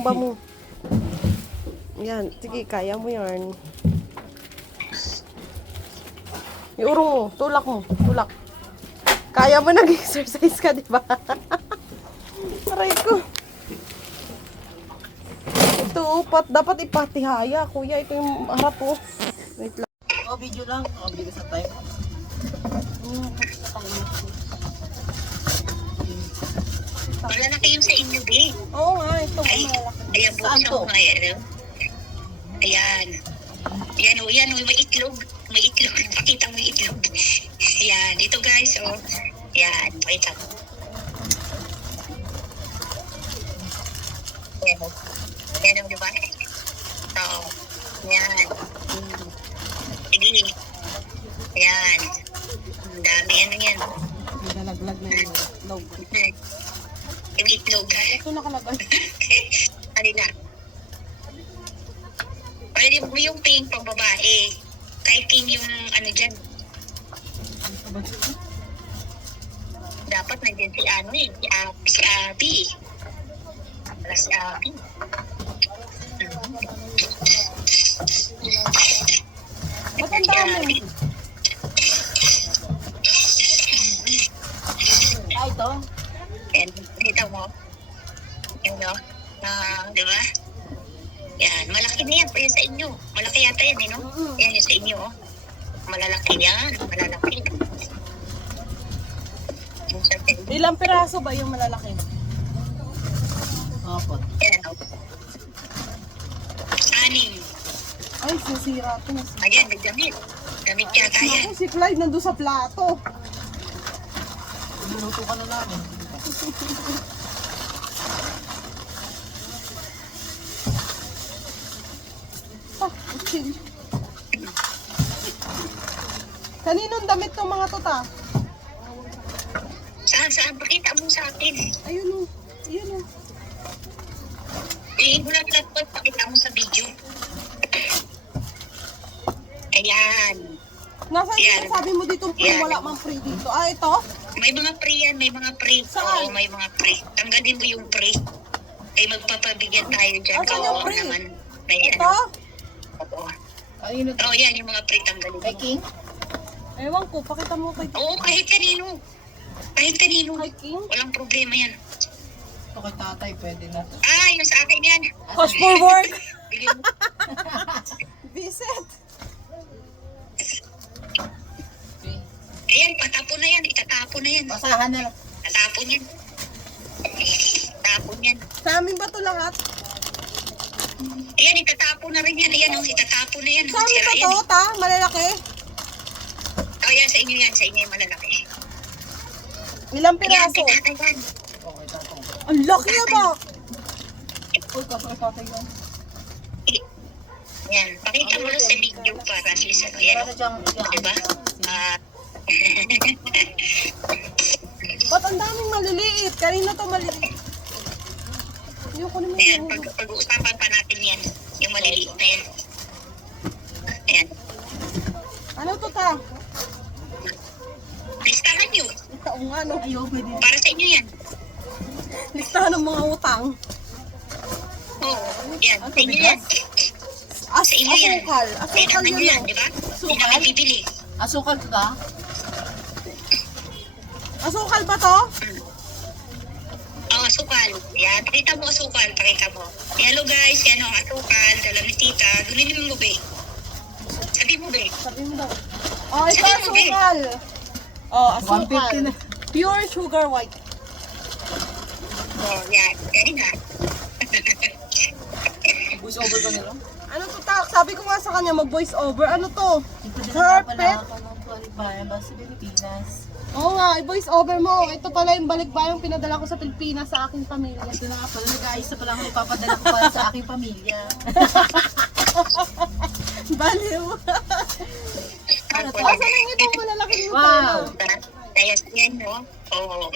tumba mo. Yan, sige, kaya mo yan. Iurong mo, tulak mo, tulak. Kaya mo nag-exercise ka, di ba? Aray ko. Ito, dapat ipatihaya, kuya. Ito yung harap po. Wait lang. Video lang. Bilis sa time. Malalaki yung sa inyo, babe. Oo nga, ito. Ay, ayan po Saan sa to? mga ano. Ayan. Yan o, yan o, may itlog. May itlog. Pakita mo yung itlog. Ayan, dito guys, oh. Ayan, pakita mo. Ayan o. Ayan o, diba? So, ayan. Sige. Ayan. Ang dami, ano yan. May dalaglag na yung log. Yung itlog. Ito nakalagay. Halina. Pwede mo yung pink pang babae. Kay King yung ano dyan. Dapat nandiyan si ano eh. Si Abby. Wala si Abby. Ba't ang dami? Ito. Ayan, dito mo. Yung no? Di ba? Yan, malaki na yan. Yan sa inyo. Malaki yata yan, eh, no? Yan yung sa inyo, oh. Malalaki yan. Malalaki. Yung sa inyo. Ilang piraso ba yung malalaki? Apat. Yan, oh. 6. Ay, sisira ito. Ayan, may damit. Damit yata yan. Ako, si Clyde nandun sa plato. Niluto ka na namin. Chill. Kaninong damit tong mga tota? Saan? Pakita mo sa akin. Ayun o. Ayun o. Bulat pakita mo sa video. Ayan. Nasa Yan. sabi mo dito free, Yan. wala mang free dito. Ah, ito? May mga free yan, may mga free. Saan? Oo, may mga free. Tanggalin mo yung free. Ay magpapabigyan tayo dyan. Asan yung Oo free? naman. May Ito? ano. Oo. Ayun. Oo, yan yung mga free tanggalin Kay mo. King? Ewan ko, pakita mo kay Oo, kahit kanino. Kahit kanino. Kay King. Walang problema yan. Ito kay tatay, pwede na. Yung sa akin yan. Push forward. Bigyan mo. Visit. Ayan, patapon na yan. Itatapon na yan. Basahan na lang. Tatapon yan. Tatapon yan. Sa amin ba ito lahat? Ayan, itatapon na rin yan. Ayan, itatapon na yan. Sa amin ba Sira ito, yan. ta? Malalaki? Yan, sa inyo yan. Sa inyo yung malalaki. Ilang Ayan, piraso? tinatay yan. Okay, tatay. Ang laki na ba? Uy, tatay tatay yan. Yan, pakita mo lang sa video para at least ano. Yan, Para dyan, diba? Ba't ang daming maliliit? Kanina to maliliit. Ayoko naman Ayan, yung pag-uusapan pa natin yan. Yung maliliit na yan. Ayan. Ano to ta? Listahan nyo. Ikaw nga no. Ayaw, pwede. Para sa inyo yan. Listahan ng mga utang. Oo. Yan, Ano, sa inyo bigas? yan. Sa inyo yan. Asukal. Asukal Kailangan nyo yun yan, no. di ba? Hindi Asukal? namin bibili. Asukal ka? Asukal ba to? Asukal. Yan, pakita mo asukal. Pakita mo. Hello guys, yan ang asukal. Dala ni tita. Gulinin mo, be. Sabi mo, be. Sabi mo daw. Oh, ito Sabi mo, be. asukal. Oh, asukal. 150 na. Pure sugar white. Yan. Galing ha. Voice over ka na lang. Ano to ta? Sabi ko nga sa kanya mag-voice over. Ano to? Ito Carpet? ako ng Qualify ba sa Pilipinas. Oo nga, i-voice over mo. Ito pala yung balikbayang pinadala ko sa Pilipinas sa aking pamilya. Ito na nga pala, nag-aayos na pala ako ipapadala ko para sa aking pamilya. Baliw. Ano to? Asan ang ibang malalaking Wow. utang? Kaya yan, no? Oo.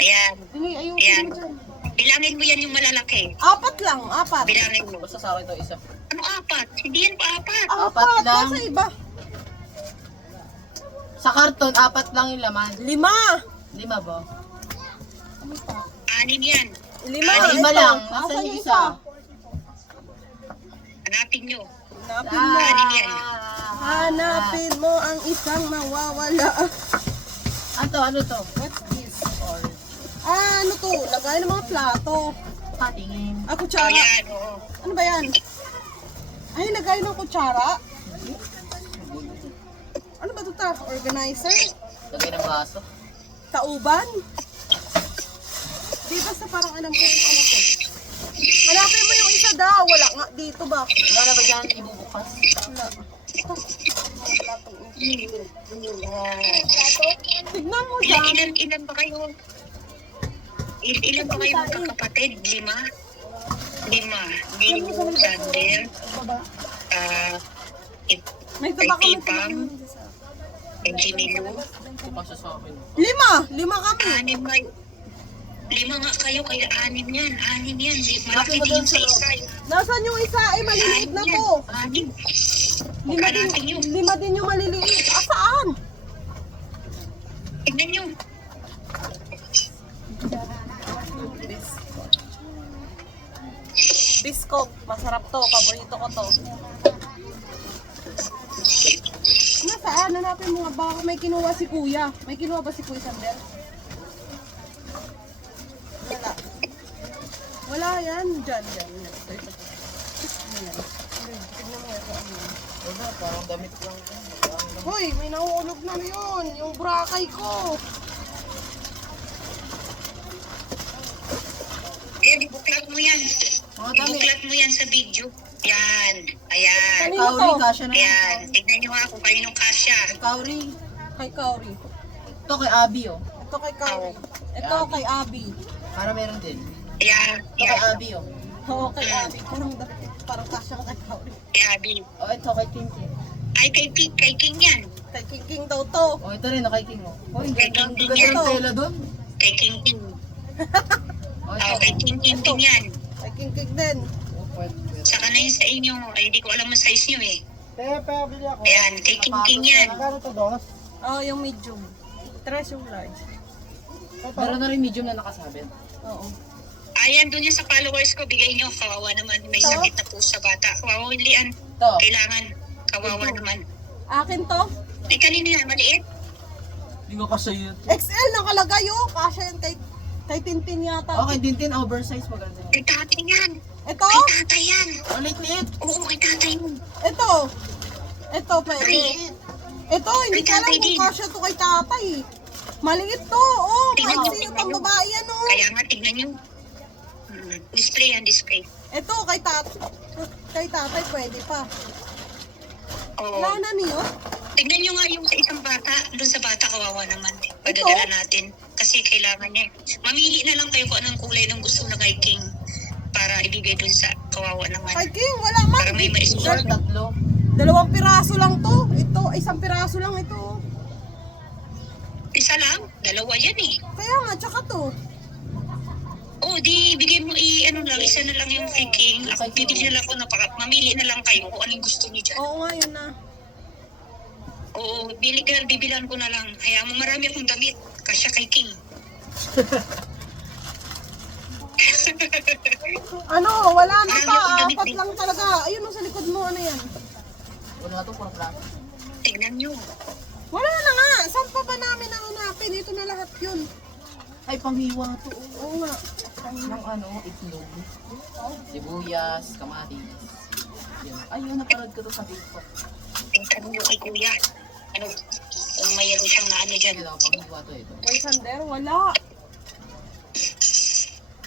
Ayan. Hindi, ayusin Ayan. mo dyan. Bilangin mo yan yung malalaki. Apat lang, apat. Bilangin mo. Basta sa akin ito isa. Ano apat? Hindi yan pa apat. Apat lang. Sa iba. Sa karton, 4 lang yung laman. 5. 5 ba? Ano pa? 6 yan. Lima. Lima ito. lang. Nasaan Nasaan yung yung isa? Hanapin nyo. Hanapin mo. Anim yan. Hanapin mo ang isang nawawala. Ano to? What's this? Ano to? Lagay ng mga plato. Patingin. Kutsara. Ayan, oo. Ano ba yan? Ay, lagay ng kutsara. Ano ba ito ta? Organizer? Lagay ng baso. Tauban? Di basta parang alam ko kung ano to. Hanapin mo yung isa daw. Wala nga dito ba? Wala na ba dyan ibubukas? Wala. Ito. Platong ito. Ayan. Tignan mo dyan. Ilan ba kayo? Ilan ba kayo magkakapatid? 5? 5. Lino, Sander, May tabak kami. Ipang, Jimilo. Ipasa sa akin. 5. 5 kami. 6 kayo. 5 nga kayo, kaya 6 yan. 6 yan. Malaki din yung sa isa. Nasaan yung isa? Ay, maliliit na to. 6. 5 din, 5 din yung maliliit. Saan? Tignan nyo. Biscuit. Masarap to. Paborito ko to. Nasaan? Hanapin mo nga. Baka may kinuha si kuya. May kinuha ba si kuya Sander? Wala. Wala yan. Diyan. Ito. Ayan. Tignan mo ito. Wala, parang damit lang. Hoy, may nahuulog na yun. Yung burakay ko. Ayan, ibuklat mo yan. Mga damit. Ibuklat mo yan sa video. Yan. Ayan. Kanino Kauri, to? kasya na Ayan. yan. Tignan nyo ha kung kaninong kasya. Kauri. Kay Kauri. Ito kay Abby, oh. Ito kay Kauri. Ito kay Abby. Para meron din. Ayan. Ito kay Abby, oh. Oo, kay Abby. Parang kasyang kay Kauri. Yabi. Oh, ito kay Tintin. Ay, kay King yan. Kay King daw to. Oh, ito rin, oh, kay King, oh. Oh, yung Kay ganda King ng yan. tela doon. Kay King. Oh, Oh, kay King din yan. Kay King din. Oh, pwede. Saka na yun sa inyo. Ay, hindi ko alam ang size nyo eh. Pabili ako. Ayan, kay King yan. Magkano to, dos? Oo, yung medium. Tres yung large. Meron na rin medium na nakasabit. Oo. Ayan, dun yan sa followers ko. Bigay nyo. Kawawa naman. May Ito? sakit na po sa bata. Kawawa lian. Ito. Kailangan. Kawawa naman. Akin to. Ay, kanina yan. Maliit. Hindi ko kasi yun. XL nakalagay oh. Kasya yan kay Tintin yata. Okay, Tintin, oversize maganda. Kay tatay yan. Ito? Kay tatay yan. Oh, liit. Oo, kay tatay mo. Ito. Ito, pwede. Maliit. Ito, hindi Kay ka alam tatay kung din. kasya to kay tatay. Maliit to. Oh, Tingnan kasi niyo, yung tingnan niyo. pambabae yan oh. Kaya nga, tignan nyo. Display yan, display. Ito, kay tatay pwede pa. Oo. Wala na niyo. Tignan nyo nga yung sa isang bata. Doon sa bata, kawawa naman. Padadala natin. Kasi kailangan niya. Mamili na lang kayo kung anong kulay ng gusto na kay King. Para ibigay doon sa kawawa naman. Kay King, wala man. Para may maisuot. Short, tatlo. 2 piraso lang to. Ito, 1 piraso lang ito. Isa lang? 2 yan eh. Kaya nga, tsaka to. Oo, di bigay mo ano lang, isa na lang yung kay King. Ako, bibili na lang ako, mamili na lang kayo kung anong gusto niyo dyan. Oo nga, yun na. Oo, bibilan ko na lang. Hayaan mo, marami akong damit. Kasya kay King. Ano, wala na Marami pa. akong damit 4 eh. lang talaga. Ayun o, sa likod mo, ano yan? Wala na ito, puro plastic. Tignan nyo. Wala na nga. Saan pa ba namin hanapin? Ito na lahat yun. Ay, panghiwa to. Oo nga. Ng ano, itlog. Sibuyas, kamatis. Yan. Ayun, naparad ko to sa Facebook. Tignan nyo kay Kuya. Ano, kung mayroon siyang na ano dyan. Kailangan panghiwa to ito. Boy Sander, wala.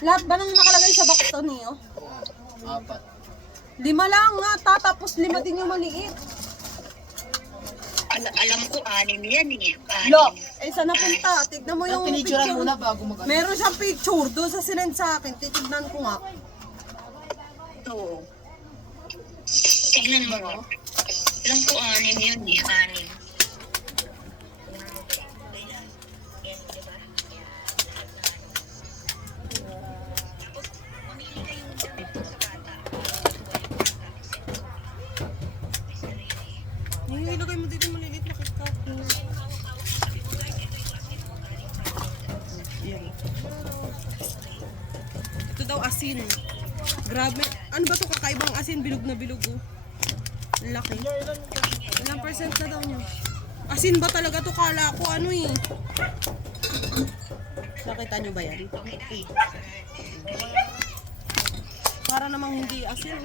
Lahat ba nang nakalagay sa box to niyo? 4. 5 lang nga, tapos 5 din yung maliit. Alam ko, 6 yan eh. 6. Lo, saan napunta? Tignan mo yung Pinicture picture. muna bago mag-ano. Meron siyang picture doon sa sinend sa akin. Titignan ko nga. Oo. Tignan mo. Alam ko, 6 yun eh. 6. Ilagay mo dito maliliit na kita. Yan. Ito daw asin. Grabe. Ano ba to kakaibang asin? Bilog na bilog oh. Laki. Ilang percent na daw niya? Asin ba talaga to? Kala ko ano eh. Nakita niyo ba yan? Para namang hindi asin.